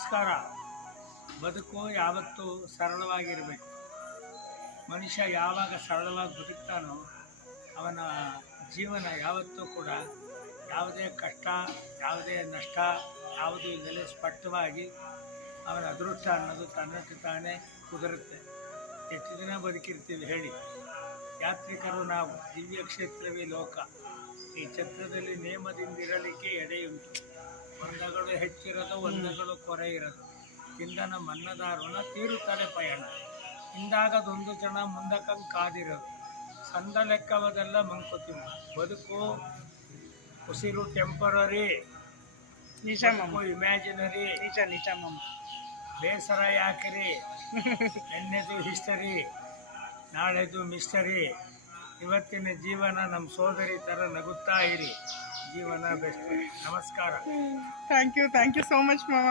ನಮಸ್ಕಾರ. ಬದುಕು ಯಾವತ್ತೂ ಸರಳವಾಗಿರಬೇಕು. ಮನುಷ್ಯ ಯಾವಾಗ ಸರಳವಾಗಿ ಬದುಕ್ತಾನೋ ಅವನ ಜೀವನ ಯಾವತ್ತೂ ಕೂಡ ಯಾವುದೇ ಕಷ್ಟ, ಯಾವುದೇ ನಷ್ಟ ಯಾವುದೂ ಇಲ್ಲದೆ ಸ್ಪಷ್ಟವಾಗಿ ಅವನ ಅದೃಷ್ಟ ಅನ್ನೋದು ತನ್ನಕ್ಕೆ ತಾನೇ ಕುದುರುತ್ತೆ. ಎಷ್ಟು ದಿನ ಬದುಕಿರ್ತೀವಿ ಹೇಳಿ? ಯಾತ್ರಿಕರು ನಾವು, ದಿವ್ಯ ಕ್ಷೇತ್ರವೇ ಲೋಕ. ಈ ಛತ್ರದಲ್ಲಿ ನೇಮದಿಂದಿರಲಿಕ್ಕೆ ಎಡೆಯುಂಟು. ಒಂದಗಳು ಹೆಚ್ಚಿರೋದು, ಒಂದಗಳು ಕೊರೆ ಇರೋದು. ತಿಂದನ ಮನ್ನದಾರುಣ ತೀರುತ್ತದೆ ಪಯಣ. ಹಿಂದಾಗದೊಂದು ಜನ ಮುಂದಕ್ಕಂಗೆ ಕಾದಿರೋದು. ಸಂದ ಲೆಕ್ಕವದೆಲ್ಲ ಮಂಕುತಿಮ್ಮ. ಬದುಕು ಉಸಿರು ಟೆಂಪರರಿ, ಇಮ್ಯಾಜಿನರಿ. ನಿಜ ಮಾಮ. ಬೇಸರ ಯಾಕಿರಿ? ನೆನ್ನೆದು ಹಿಸ್ಟರಿ, ನಾಳೆದು ಮಿಸ್ಟರಿ. ಇವತ್ತಿನ ಜೀವನ ನಮ್ಮ ಸೋದರಿ ಥರ ನಗುತ್ತಾ ಇರಿ. ಜೀವನ ಬೆಸ್ಟ್. ನಮಸ್ಕಾರ. ಥ್ಯಾಂಕ್ ಯು ಸೋ ಮಚ್ ಮಾಮ.